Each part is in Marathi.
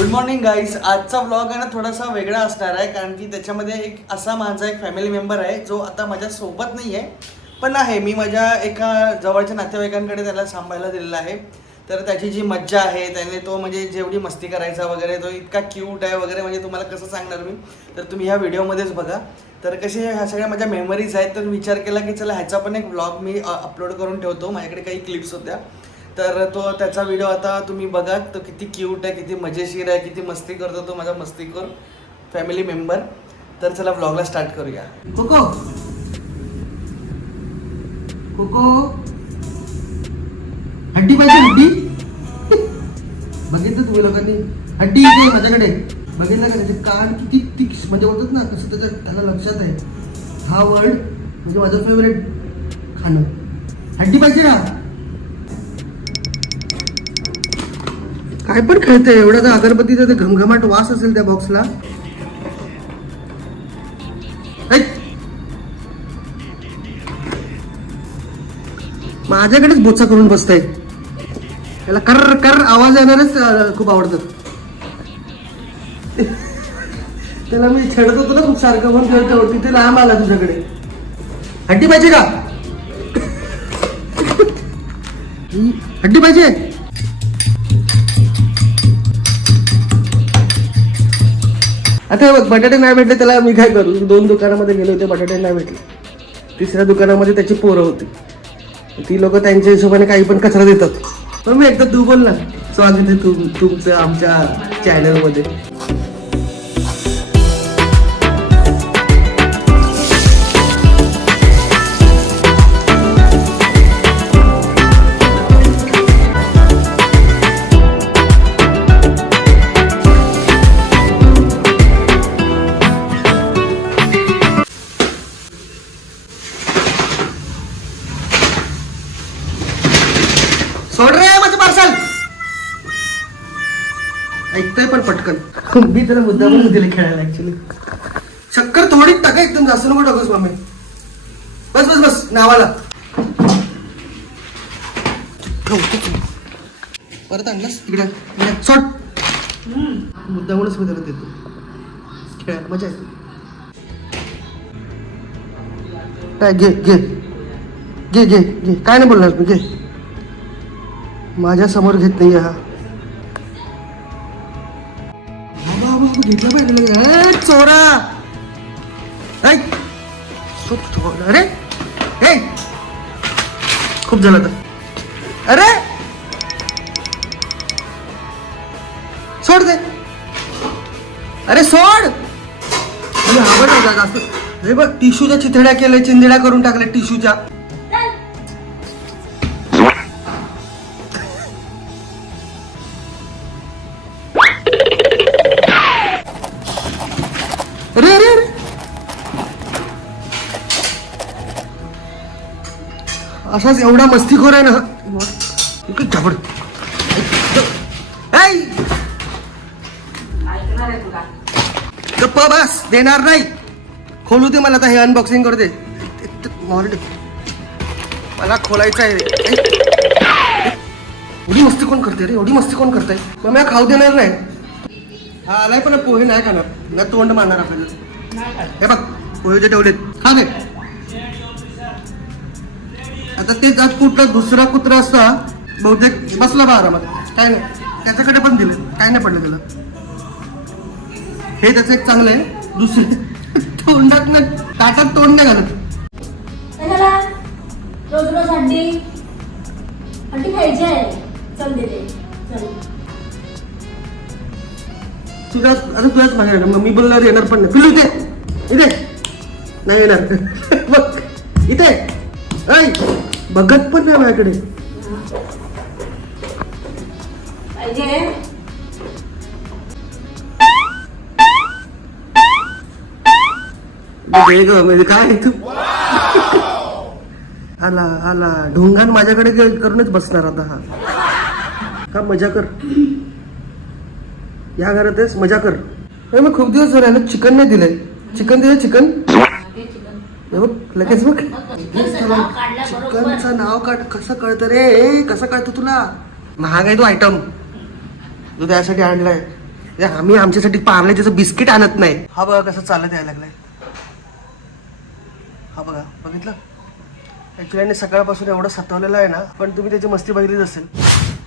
Good morning guys. आजचा व्लॉग आहे ना थोडासा वेगळा असणार आहे, कारण की त्याच्यामध्ये एक असा माझा एक फॅमिली मेंबर आहे जो आता माझ्या सोबत नाही आहे, पण आहे. मी माझ्या एका जवळच्या नातेवाईकांकडे त्याला सांभाळायला दिलेला आहे. तर त्याची जी मज्जा आहे, त्याने तो म्हणजे जेवढी मस्ती करायचा वगैरे, तो इतका क्यूट आहे वगैरे, म्हणजे तुम्हाला कसं सांगणार मी, तर तुम्ही ह्या व्हिडिओमध्येच बघा. तर कसे ह्या सगळ्या माझ्या मेमरीज आहेत, तर विचार केला की चला ह्याचा पण एक व्लॉग मी अपलोड करून ठेवतो. माझ्याकडे काही क्लिप्स होत्या, तर तो त्याचा व्हिडिओ आता तुम्ही बघा. तो किती क्यूट आहे, किती मजेशीर आहे, किती मस्ती करतो तो माझा मस्तीखोर फॅमिली मेंबर. तर चला व्लॉगला स्टार्ट करूया. कोको कोको हड्डी पाहिजे, हड्डी बघितलं तुम्ही लोकांनी? हड्डी इथे माझ्याकडे बघितलं का? त्याचे कान किती तीक्ष्ण, म्हणजे बोलतात ना कसं त्याला लक्षात आहे. हा वर्ड म्हणजे माझं फेवरेट खाणं. हड्डी पाहिजे ना? काय पण खेळते एवढा. तर अगरबत्तीचा ते घमघमाट वास असेल त्या बॉक्सला. माझ्याकडेच बोचा करून बसताय. त्याला कर कर आवाज येणारच खूप आवडतं. त्याला मी छेडत होतो ना खूप सारखं, म्हणून खेळतो. तिथे लांब आला तुझ्याकडे. हड्डी पाहिजे का? हड्डी पाहिजे. आता बघ, बटाटे नाही भेटले त्याला मी काय करू? 2 दुकानामध्ये गेले होते, बटाटे नाही भेटले. 3ऱ्या दुकानामध्ये त्याची पोरं होती. ती लोक त्यांच्या हिशोबाने काही पण कचरा देतात. पण मी एकदा तू बोल ना, स्वागत आहे तुमचं आमच्या चॅनलमध्ये. सोड रे माझं पार्सल. ऐकतोय पण पटकन. मी त्याला मुद्दा म्हणून दिले खेळायला. ऍक्च्युली शक्कर थोडीच टाका, एकदम जास्त नको टाकूस मामे. बस बस बस नावाला. परत आणलास तिकडे. सोड. मुद्दा म्हणूनच मी त्याला देतो खेळायला, मजा येते. काय घे घे घे घे घे. काय नाही बोलणार मी, घे. माझ्या समोर घेत नाही हा. घेतला पाहिजे चोरा. अरे हे खूप झालं तर. अरे सोड दे. अरे सोड. हा बघ जास्त. हे बघ टिश्यूच्या चिथड्या केल्या, चिंदेड्या करून टाकल्या टिश्यूच्या. अरे अरे अरे असाच एवढा मस्तीखोर आहे ना. झापड. गप्पा बस. देणार नाही. खोलू दे मला आता. हे अनबॉक्सिंग करू दे. मला खोलायचं आहे. एवढी मस्ती कोण करते रे? एवढी मस्ती कोण करताय? मग मी खाऊ देणार नाही. हा आलाय पण पोहे नाही खाणार ना. तोंड मारणार आपल्याला. हे बघ पोहे जे ठेवलेत खा दे. आता ते जात कुठला दुसरा कुत्रा असता बहुतेक बसला बा आरामात. काय नाही, त्याच्याकडे पण दिले, काय नाही पडलं त्याला. हे त्याचं एक चांगलं आहे. दुसरे तोंडात ना ताटात तोंड नाही घालत. रोज रोज हड्डी हड्डी खायची आहे. चल दे चल. तुझ्या आता तुझ्याच मागे येणार. मग मी बोलणार येणार पण नाही. पिलू इथे इथे नाही येणार. बघ इथे. ऐ बघत पण नाही माझ्याकडे. पाहिजे म्हणजे काय तू? आला आला ढोंगान माझ्याकडे करूनच बसणार आता हा. का मजा कर. या घरातच मजा कर. मग खूप दिवस झाले चिकन नाही दिलंय. चिकन दिलं. चिकन लगेच बघ. चिकनचं नाव काढ. कसं कळतं रे? कसं कळतं तुला? महाग आहे तो आयटम. तू त्यासाठी आणलाय. आम्ही आमच्यासाठी पार्लेचं बिस्किट आणत नाही. हा बघा कसं चालत यायला लागलाय. हा बघा बघितलं. ॲक्च्युली सकाळपासून एवढं सतावलेलं आहे ना, पण तुम्ही त्याची मस्ती बघितलीच असेल.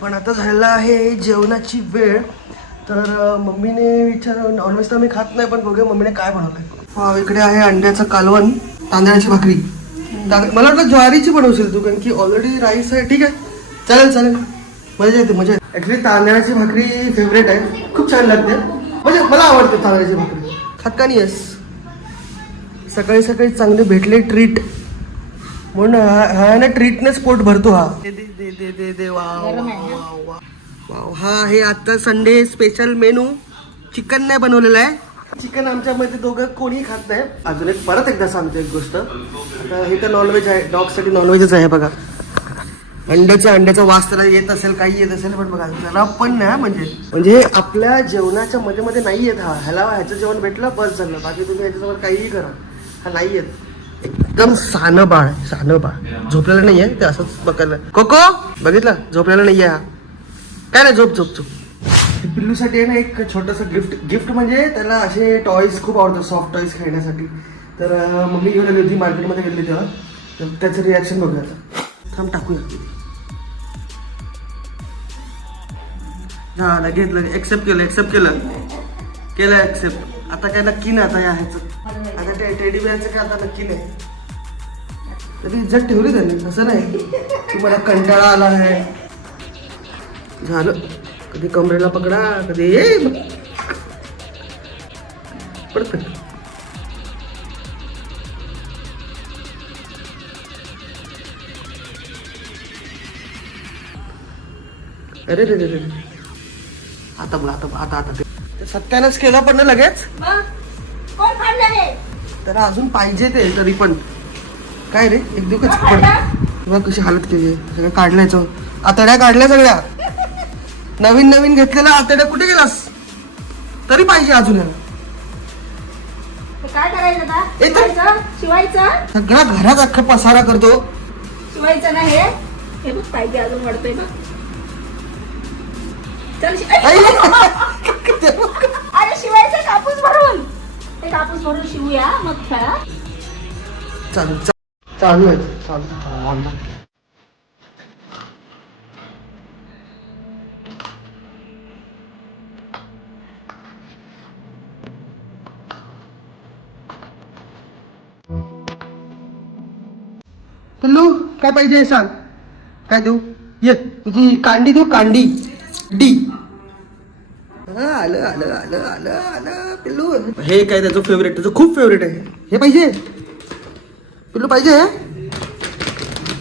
पण आता झालेला आहे जेवणाची वेळ. तर मम्मीने नॉनव्हेज तर आम्ही खात नाही, पण बघूया मम्मीने काय बनवलंय. इकडे आहे अंड्याचं कालवण, तांदळाची भाकरी. मला वाटलं ज्वारीची बनवशील तू, कारण की ऑलरेडी राईस आहे. ठीक आहे, चालेल चालेल, मजा येते मजा येते. ॲक्च्युली तांदळाची भाकरी फेवरेट आहे, खूप छान लागते. म्हणजे मला आवडते तांदळाची भाकरी. खात का नाही आहेस? सकाळी सकाळी चांगले भेटले ट्रीट म्हणून हा ना ट्रीटनेच पोट भरतो. हा दे दे दे दे दे वाव वाव वाव. हा आहे आता संडे स्पेशल मेनू. चिकन नाही बनवलेलं आहे. चिकन आमच्यामध्ये दोघं कोणी खात नाही. अजून एक परत एकदा सांगतो एक गोष्ट. आता हे तर नॉनव्हेज आहे, डॉगसाठी नॉनव्हेजच आहे. बघा अंड्याचा वास त्याला येत असेल, काही येत असेल, पण बघा त्याला पण नाही. म्हणजे आपल्या जेवणाच्या मध्ये मध्ये नाही येत. ह्याचं जेवण भेटलं बस झालं. बाकी तुम्ही ह्याच्यासमोर काहीही करा, हा नाही येत. एकदम सानं बाळ झोपलेलं नाहीये ते, असंच बघायला. कोको बघितलं, झोपलेलं नाहीये हा. काय नाही, झोप झोप झोप. पिल्लूसाठी आहे ना एक छोटंसं गिफ्ट म्हणजे त्याला असे टॉईज खूप आवडतात, सॉफ्ट टॉईज खेळण्यासाठी. तर मम्मी घेऊन आली होती मार्केटमध्ये गेली तेव्हा. तर त्याचं रिॲक्शन बघूया. थांब टाकूया. हा घेतलं, एक्सेप्ट केलं एक्सेप्ट. आता काय नक्की नाही, आता ह्याचं आता टेडी बिअरचं काय आता नक्की नाही. तरी इज्जत ठेवली त्यांनी, असं नाही की मला कंटाळा आला आहे. झालं, कधी कमरेला पकडा, कधी परफेक्ट. अरे रे रे रे, आता बघ आता ते सत्यानच केलं पण ना लगेच. कोण फाडलं रे? तर अजून पाहिजे ते तरी पण. काय रे, एक दिवस किंवा कशी हालत केली, सगळं काढल्याचं. आतड्या काढल्या सगळ्या, नवीन घेतलेल्या आतड्या कुठे गेलास? तरी पाहिजे अजून. काय करायचं? शिवायचं. सगळा घरात अख्खा पसारा करतो. शिवायचं ना हे बघ, पाहिजे अजून वाढतोय बघ. चल अरे शिवायचं कापूस भरून, ते कापूस भरून शिवूया मग खेळा. चालू आहे. पिल्लू काय पाहिजे सांग, काय देऊ? ये तुझी कांडी देऊ, कांडी डी. आलं पिल्लू. हे काय त्याचं फेवरेट, त्याचं खूप फेवरेट आहे. हे पाहिजे पिल्लू, पाहिजे.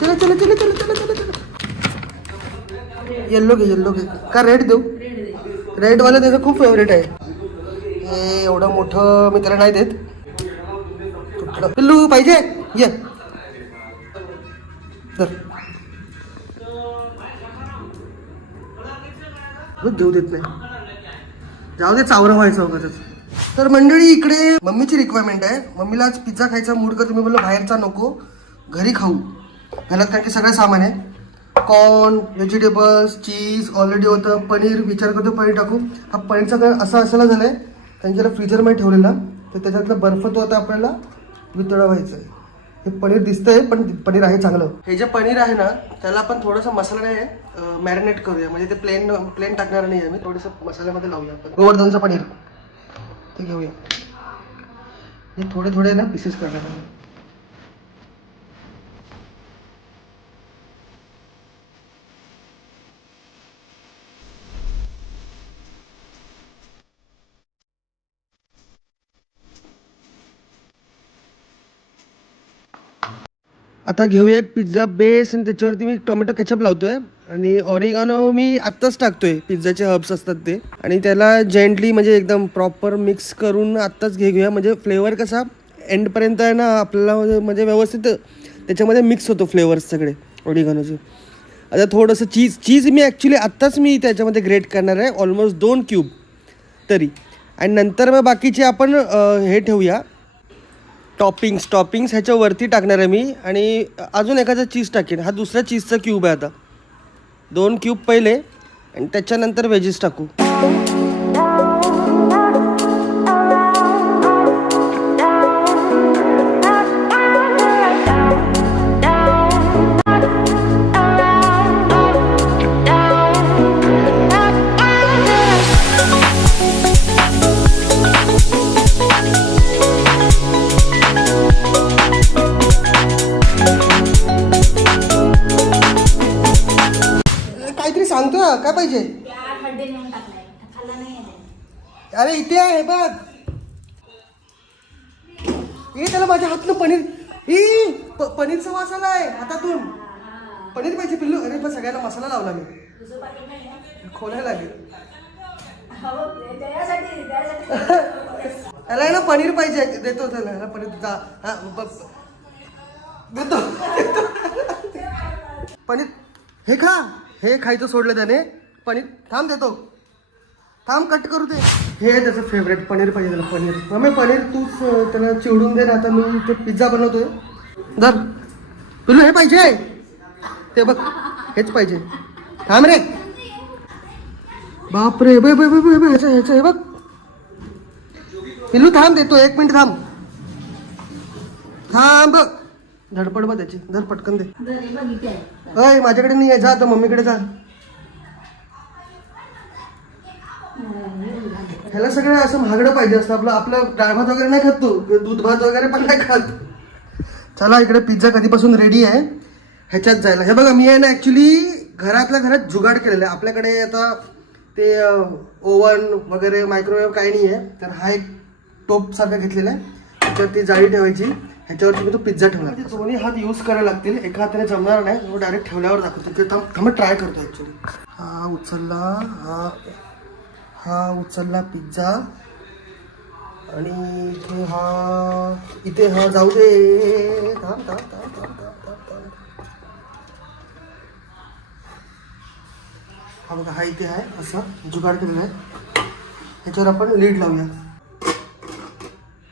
चला येल्लो घे का रेड देऊ? रेड वाला त्याचं खूप फेवरेट आहे. हे एवढं मोठं मी त्याला नाही देत. पिल्लू पाहिजे, ये तर देऊ देत नाही. जाऊ दे, चावरं व्हायचं वगैरे. तर मंडळी इकडे मम्मीची रिक्वायरमेंट आहे. मम्मीला आज पिझ्झा खायचा मूड करतो. मी बोललो बाहेरचा नको, घरी खाऊ. ह्यालात कारण की सगळं सामान आहे. कॉर्न, व्हेजिटेबल्स, चीज ऑलरेडी होतं. पनीर विचार करतो पनीर टाकू. हा पनीरचा काय असा असायला झाला आहे, त्यांच्याला फ्रीजरमध्ये ठेवलेला. तर त्याच्यातलं बर्फ तो आता आपल्याला वितळवायचं आहे. हे पनीर दिसतंय पण पनीर आहे चांगलं. हे जे पनीर आहे ना, त्याला आपण थोडासा मसाल्याने मॅरिनेट करूया. म्हणजे ते प्लेन टाकणार नाही आहे मी, थोडंसं मसाल्यामध्ये लावूया. आपण गोवर्धनचं पनीर ते घेऊया. हे थोडे ना पीसेस करणार आहे. आता घेऊया एक पिझ्झा बेस आणि त्याच्यावरती मी टोमॅटो केचप लावतोय. आणि ऑरिगानो मी आत्ताच टाकतोय, पिझ्झाचे हर्ब्स असतात ते. आणि त्याला जेंटली म्हणजे एकदम प्रॉपर मिक्स करून आत्ताच घेऊया. म्हणजे फ्लेवर कसा एंडपर्यंत आहे ना आपल्याला, म्हणजे व्यवस्थित त्याच्यामध्ये मिक्स होतो फ्लेवर्स सगळे ऑरिगानोचे. आता थोडंसं चीज मी ॲक्च्युली आत्ताच मी त्याच्यामध्ये ग्रेट करणार आहे, ऑलमोस्ट 2 क्यूब तरी. आणि नंतर मग बाकीचे आपण हे ठेवूया टॉपिंग्स ह्याच्यावरती टाकणार आहे मी. आणि अजून एखादा चीज टाकेन. हा दुसरा चीजचा क्यूब आहे. आता 2 क्यूब पहिले आणि त्याच्यानंतर व्हेजीस टाकू. पाहिजे? त्या खड्डे नेऊन टाकलाय, खाल्ला नाही आहे. अरे इथे आहे बघ. त्याला माझ्या हातनं पनीर पनीरचा वास आलाय हातातून. पनीर पाहिजे पिल्लू. अरे पण सगळ्यांना मसाला लावला मी. दुसरं पाकिट नाही आहे. खोलायला लागेल. हो, त्यासाठी याला आहे ना पनीर पाहिजे. देतो त्याला. याला पनीर देतो. पनीर हे खा. हे खायचं सोडलं त्याने. पनीर थांब देतो. थांब कट करू दे. हे त्याचं फेवरेट पनीर पाहिजे त्याला. पनीर मम्मी पनीर तूच त्याला चिवडून दे ना. आता मी ते पिझ्झा बनवतोय. दर तुला हे पाहिजे. ते बघ हेच पाहिजे. थांब रे. बापरे बाय बाय बाय बाय. ह्याचं हे बघ पिल्लू. थांब देतो. 1 मिनिट थांब. थांब. धडपड बघ त्याची. धर पटकन दे. अय माझ्याकडे नाही आहे. जा आता मम्मीकडे जा. ह्याला सगळं असं महागडं पाहिजे असतं. आपलं डाळ भात वगैरे नाही खात तू. दूध भात वगैरे पण नाही खात. चला इकडे पिझ्झा कधीपासून रेडी आहे. ह्याच्यात जायला. हे बघा मी आहे ना ॲक्च्युली घरातल्या घरात जुगाड केलेलं आहे. आपल्याकडे आता ते ओव्हन वगैरे मायक्रोवेव्ह काही नाही आहे. तर हा एक टोप सारखा घेतलेला आहे. त्याच्यावर ती जाळी ठेवायची. ह्याच्यावरती मी तो पिझ्झा ठेवला. दोन्ही हात यूज करायला लागतील. एका हाताने जमणार नाही. डायरेक्ट ठेवल्यावर दाखवतो. ते थांब ट्राय करतो ॲक्च्युली. हा उचलला. हा उचलला पिझ्झा. आणि इथे हा जाऊ दे. थांब. हा बघा हा इथे आहे. असं जुगाड केलेला आहे. ह्याच्यावर आपण लीड लावूया.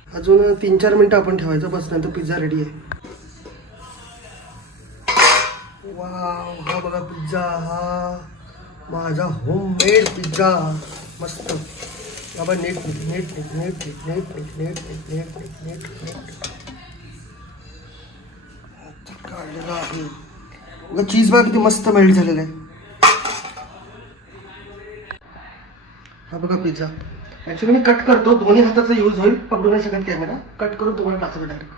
अजून 3-4 मिनटं आपण ठेवायचं. बस नंतर पिझ्झा रेडी आहे. वाव. हा बघा पिझ्झा. हा माझा होममेड पिझ्झा. मस्त. बाबा नीट काढलेला आहे. बघा चीज बघा किती मस्त मेल्ट झालेला आहे. हा बघा पिझ्झा. ॲक्च्युली मी कट करतो. दोन्ही हाताचा यूज होईल. पकडू नाही शकत कॅमेरा. कट करून तुम्हाला टाकतो डायरेक्ट.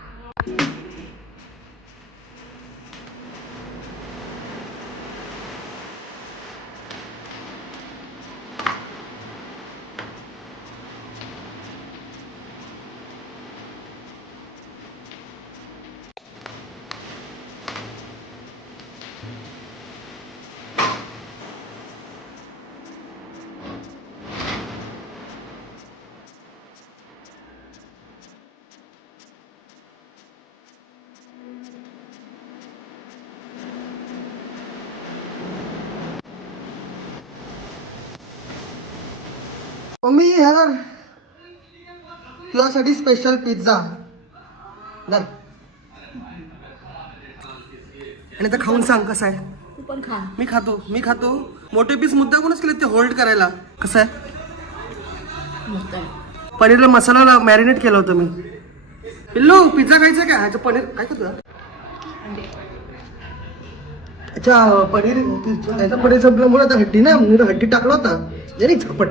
मम्मी यार तुझ्यासाठी स्पेशल पिझ्झा. आणि आता खाऊन सांग कसं आहे. तू पण खा. मी खातो. मोठे पीस मुद्दा कोणच केले ते होल्ड करायला. कसं आहे. पनीरला मसाला मॅरिनेट केला होता मी. पिल्लू पिझ्झा खायचा काय. ह्याचं पनीर काय खातो. अच्छा पनीर. ह्याचा पनीर संपल्यामुळे आता हड्डी ना. मी हड्डी टाकला होता. जरी झपट.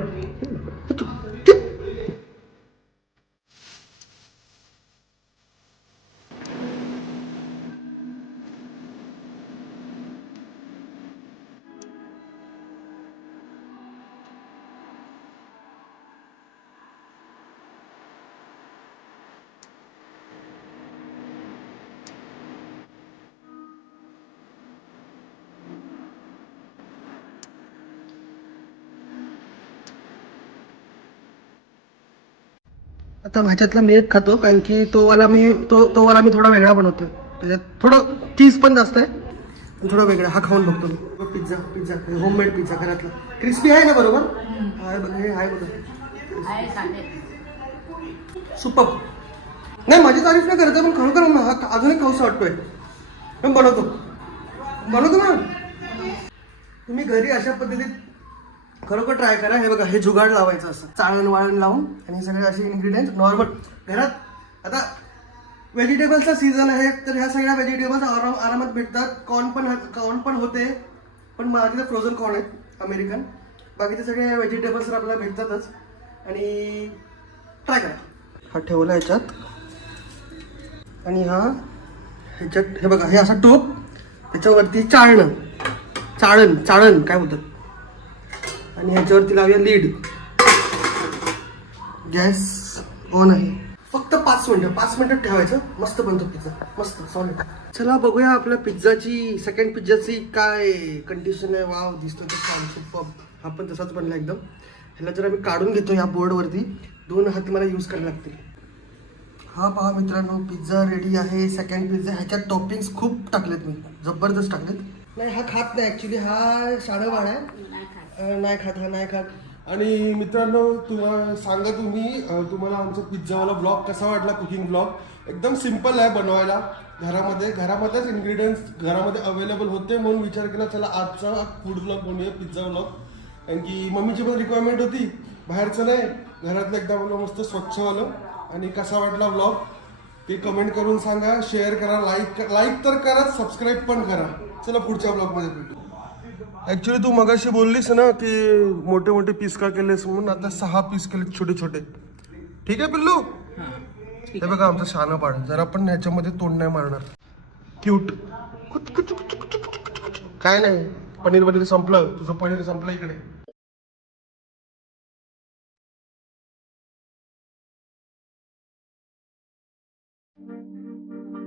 आता ह्याच्यातला मी एक खातो. कारण की तो वाला मी थोडा वेगळा बनवतो. त्याच्यात थोडं चीज पण जास्त आहे. थोडा वेगळा. हा खाऊन बघतो मी. पिझ्झा होममेड पिझ्झा घरातला. क्रिस्पी आहे ना बरोबर. आहे बघा. हे आहे बघा. सुपर. नाही माझी तारीफ नाही करत पण खरोखर हा अजून एक खाऊसा वाटतोय. पण बनवतो ना. तुम्ही घरी अशा पद्धतीत खरोखर ट्राय करा. हे बघा हे जुगाड लावायचं असं चाळण वाळण लावून. आणि सगळे असे इन्ग्रेडियंट्स नॉर्मल घरात. आता व्हेजिटेबल्सचा सीझन आहे तर ह्या सगळ्या व्हेजिटेबल्स आरामात भेटतात. कॉर्न पण होते. पण माझ्याकडे फ्रोझन कॉर्न आहेत अमेरिकन. बाकीचे सगळे व्हेजिटेबल्स आपल्याला भेटतातच. आणि ट्राय करा. हा ठेवला ह्याच्यात. आणि ह्याच्यात हे बघा हे असा टोप. त्याच्यावरती चाळण काय बोलतात आणि ह्याच्यावरती लावूया लीड. गॅस ऑन आहे. फक्त 5 मिनिटं ठेवायचं. मस्त बनतो पिझ्झा, मस्त सॉलिड. चला बघूया आपल्या पिझ्झाची, सेकंड पिझ्झाची काय कंडिशन आहे. वाव, दिसतोय तर छान, सुपर. हा पण तसाच बनला एकदम. ह्याला जर आम्ही काढून घेतो या बोर्डवरती, 2 हात मला यूज करायला लागतील. हा पहा मित्रांनो, पिझ्झा रेडी आहे. Second pizza. ह्याच्यात टॉपिंग्स खूप टाकलेत मी, जबरदस्त टाकलेत. नाही हा खात नाही ऍक्च्युली, हा शाळावाड आहे, नाही खात, हा नाही खात. आणि मित्रांनो तुम्हाला आमचा पिझ्झावाला ब्लॉग कसा वाटला. कुकिंग ब्लॉग एकदम सिम्पल आहे बनवायला. घरामध्येच इन्ग्रेडियंट्स घरामध्ये अवेलेबल होते, म्हणून विचार केला चला आजचा फूड ब्लॉग बनवूया, पिझ्झा ब्लॉग. कारण की मम्मीची पण रिक्वायरमेंट होती, बाहेरचं नाही, घरातलं एकदा मला मस्त स्वच्छवालं. आणि कसा वाटला ब्लॉग ते कमेंट करून सांगा, शेअर करा, लाईक तर करा, सबस्क्राईब पण करा. चला पुढच्या ब्लॉगमध्ये भेटू. ऍक्च्युली तू मगाशी बोललीस ना की मोठे मोठे पीस का केलेस म्हणून, आता 6 पीस केले छोटे छोटे. ठीक आहे पिल्लू. हे बघा आमचं शहाणं बाळ, जरा पण ह्याच्यामध्ये तोंड नाही मारणार. क्यूट. काय नाही, पनीर संपलं, तुझं पनीर संपलं इकडे.